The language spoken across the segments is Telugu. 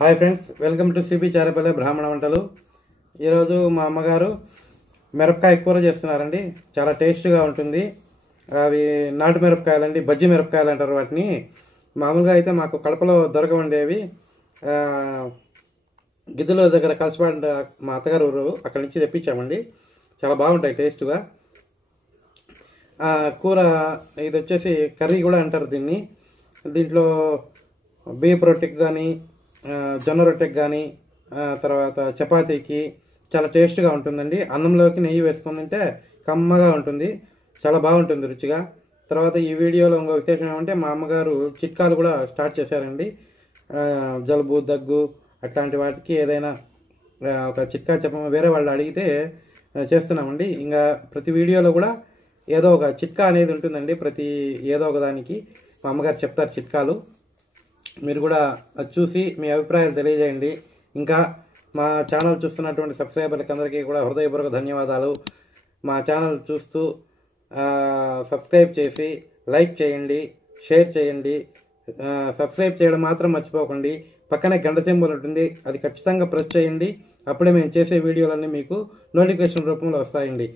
హాయ్ ఫ్రెండ్స్, వెల్కమ్ టు సిబి చారపల్లి బ్రాహ్మణ వంటలు. ఈరోజు మా అమ్మగారు మిరపకాయ కూర చేస్తున్నారండి. చాలా టేస్ట్గా ఉంటుంది. అవి నాటు మిరపకాయలండి, బజ్జి మిరపకాయలు అంటారు వాటిని. మామూలుగా అయితే మాకు కడపలో దొరకవండేవి. గిద్దెల దగ్గర కలిసిపాడు మా అత్తగారు ఊరు, అక్కడి నుంచి తెప్పించామండి. చాలా బాగుంటాయి టేస్ట్గా. కూర ఇది వచ్చేసి కర్రీ కూడా అంటారు దీన్ని. దీంట్లో బియ్యపు రొట్టెకి కానీ, జొన్న రొట్టెకి కానీ, తర్వాత చపాతీకి చాలా టేస్ట్గా ఉంటుందండి. అన్నంలోకి నెయ్యి వేసుకొని తింటే కమ్మగా ఉంటుంది, చాలా బాగుంటుంది రుచిగా. తర్వాత ఈ వీడియోలో ఇంకో విశేషం ఏమంటే, మా అమ్మగారు చిట్కాలు కూడా స్టార్ట్ చేశారండి. జలుబు, దగ్గు అట్లాంటి వాటికి ఏదైనా ఒక చిట్కా చెప్పమని వేరే వాళ్ళు అడిగితే చేస్తున్నామండి. ఇంకా ప్రతి వీడియోలో కూడా ఏదో ఒక చిట్కా అనేది ఉంటుందండి. ఏదో ఒక దానికి మా అమ్మగారు చెప్తారు చిట్కాలు. మీరు కూడా అది చూసి మీ అభిప్రాయాలు తెలియజేయండి. ఇంకా మా ఛానల్ చూస్తున్నటువంటి సబ్స్క్రైబర్లకి అందరికీ కూడా హృదయపూర్వక ధన్యవాదాలు. మా ఛానల్ చూస్తూ సబ్స్క్రైబ్ చేసి లైక్ చేయండి, షేర్ చేయండి. సబ్స్క్రైబ్ చేయడం మాత్రం మర్చిపోకండి. పక్కనే గంట సింబల్ ఉంటుంది, అది ఖచ్చితంగా ప్రెస్ చేయండి. అప్పుడే మేము చేసే వీడియోలన్నీ మీకు నోటిఫికేషన్ రూపంలో వస్తాయండి.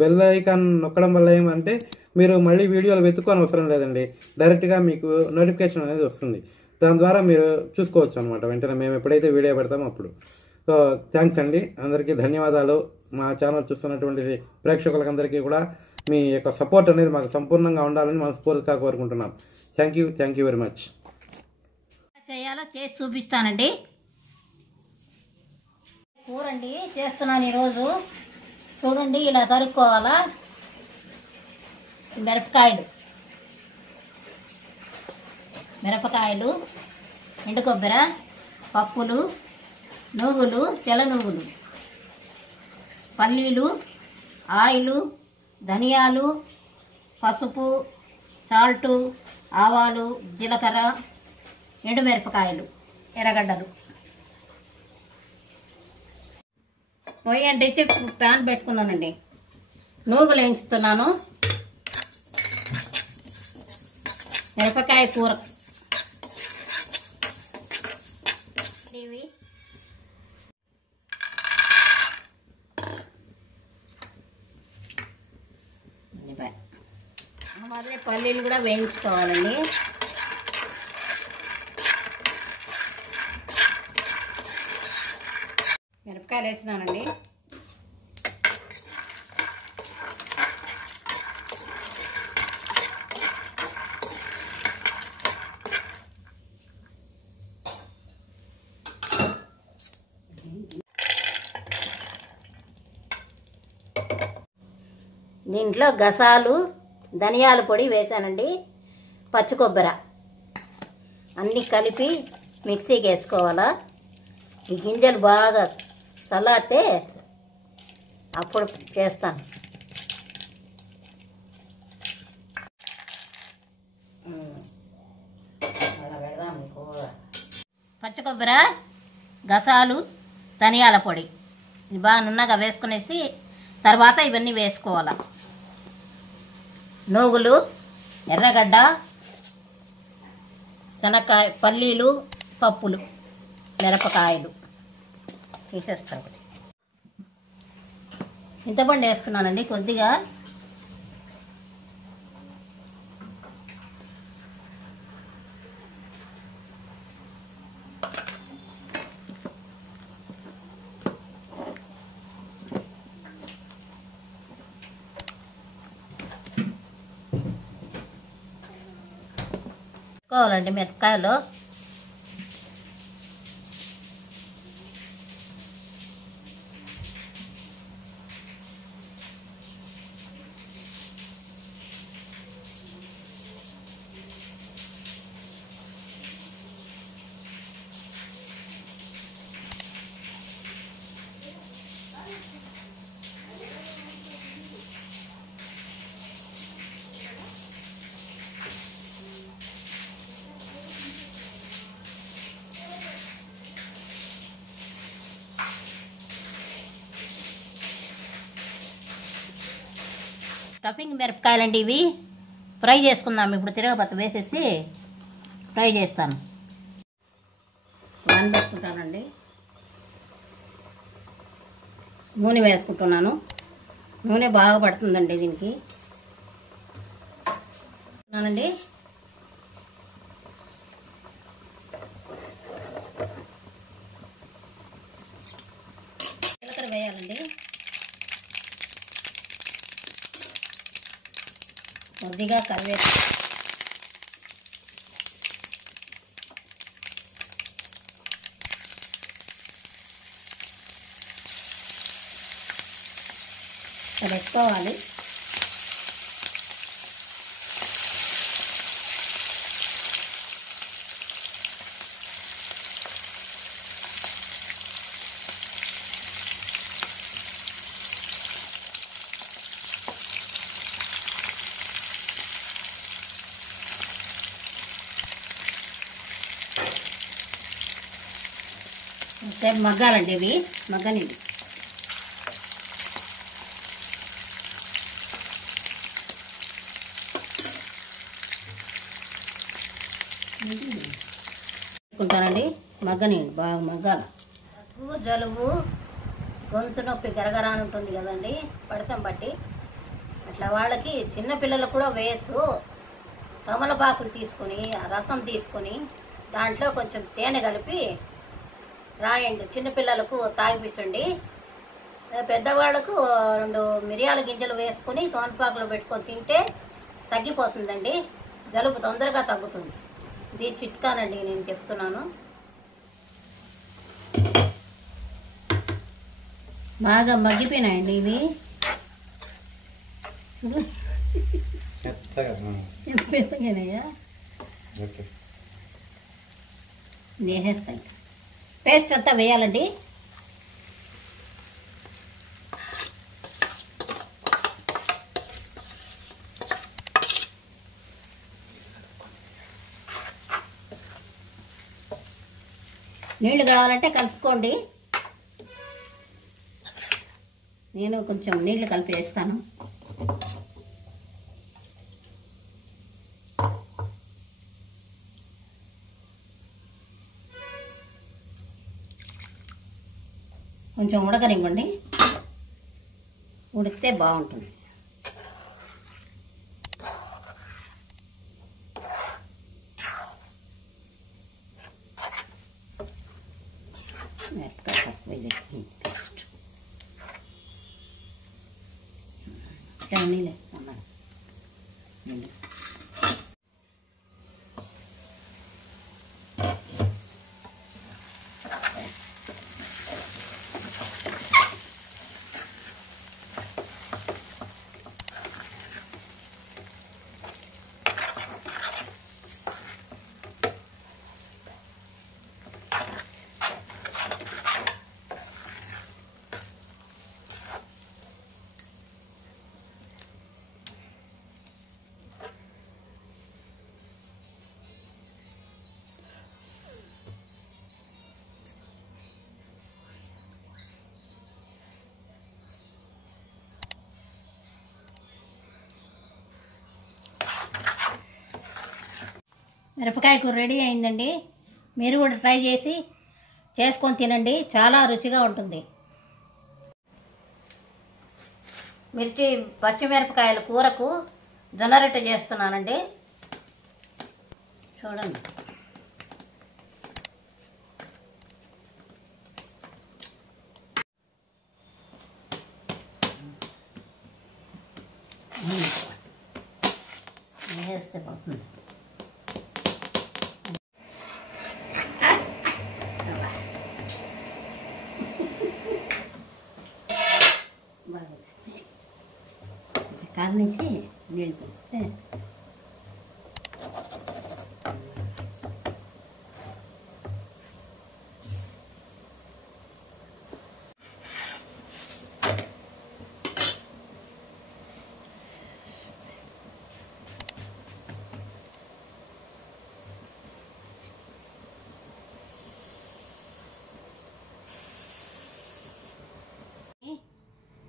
బెల్ ఐకాన్ నొక్కడం వల్ల ఏమంటే మీరు మళ్ళీ వీడియోలు వెతుక్కొని అవసరం లేదండి. డైరెక్ట్గా మీకు నోటిఫికేషన్ అనేది వస్తుంది. దాని ద్వారా మీరు చూసుకోవచ్చు అనమాట వెంటనే మేము ఎప్పుడైతే వీడియో పెడతామో అప్పుడు. సో థ్యాంక్స్ అండి, అందరికీ ధన్యవాదాలు. మా ఛానల్ చూస్తున్నటువంటి ప్రేక్షకులందరికీ కూడా మీ యొక్క సపోర్ట్ అనేది మాకు సంపూర్ణంగా ఉండాలని మనస్ఫూర్తిగా కోరుకుంటున్నాం. Thank you very much. చేయాలో చేసి చూపిస్తానండి. కూరండి చేస్తున్నాను ఈరోజు. చూడండి, ఇలా తరుక్కోవాలా. మిరపకాయలు, ఎండు కొబ్బరి, పప్పులు, నువ్వులు, తెల్ల నువ్వులు, పల్లీలు, ఆయిలు, ధనియాలు, పసుపు, సాల్టు, ఆవాలు, జీలకర్ర, ఎండుమిరపకాయలు, ఎర్రగడ్డలు. పొయ్యి అంటించి ప్యాన్ పెట్టుకున్నానండి. నూగులు వేయించుతున్నాను. మిరపకాయ కూర ఇవి అదే పల్లీలు కూడా వేయించుకోవాలండి. మిరపకాయలు వేసినానండి. దీంట్లో గసాలు, ధనియాల పొడి వేసానండి, పచ్చి కొబ్బరి అన్నీ కలిపి మిక్సీకి వేసుకోవాలా. ఈ గింజలు బాగా చల్లారితే అప్పుడు చేస్తాను. పచ్చి కొబ్బరి, గసాలు, ధనియాల పొడి ఇది బాగా నున్నగా వేసుకునేసి తర్వాత ఇవన్నీ వేసుకోవాలి. నూగులు, ఎర్రగడ్డ, శనక్కాయ, పల్లీలు, పప్పులు, మిరపకాయలు తీసేస్తాను. ఒకటి చింతపండు వేస్తున్నానండి కొద్దిగా. వేసుకోవాలండి మిరపకాయలు. స్టఫింగ్ మిరపకాయలండి ఇవి. ఫ్రై చేసుకుందాం ఇప్పుడు. తిరగబత్త వేసేసి ఫ్రై చేస్తాను. ప్యాన్ పెట్టుకుంటానండి. నూనె వేసుకుంటున్నాను. నూనె బాగా పడుతుందండి దీనికి. అండి జీలకర్ర వేయాలండి. కొద్దిగా కరివేపాకు, పెట్టుకోవాలి. సేపు మగ్గాలండి, ఇవి మగ్గనండి. పెట్టుకుంటానండి, మగ్గనండి, బాగా మగ్గాలి. దగ్గు, జలుబు, గొంతు నొప్పి గరగరా అని ఉంటుంది కదండి పడసం బట్టి, అట్లా వాళ్ళకి చిన్నపిల్లలకు కూడా వేయచ్చు. తమలపాకులు తీసుకొని రసం తీసుకొని దాంట్లో కొంచెం తేనె కలిపి రాయండి, చిన్నపిల్లలకు తాగిపించండి. పెద్దవాళ్ళకు 2 మిరియాల గింజలు వేసుకొని తమలపాకులు పెట్టుకొని తింటే తగ్గిపోతుందండి, జలుబు తొందరగా తగ్గుతుంది. ఇది చిట్కానండి, నేను చెప్తున్నాను. బాగా మగ్గిపోయినాయండి ఇవి. ఎంత పెద్దగానయ్యా వేసేస్తాయి. పేస్ట్ అంతా వేయాలండి. నీళ్ళు కావాలంటే కలుపుకోండి. నేను కొంచెం నీళ్లు కలిపి వేస్తాను. కొంచెం ఉడకనివ్వండి, ఉడికితే బాగుంటుంది. నీళ్ళే మిరపకాయ కూర రెడీ అయిందండి. మీరు కూడా ట్రై చేసి చేసుకొని తినండి, చాలా రుచిగా ఉంటుంది. పచ్చిమిరపకాయల కూరకు జొన్న రొట్టె చేస్తున్నానండి, చూడండి. వేస్తే పోతుంది. కాళ్ళ నుంచి నీళ్ళు పోస్తే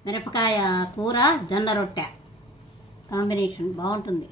మిరపకాయ కూర జొన్న రొట్టె కాంబినేషన్ బాగుంటుంది.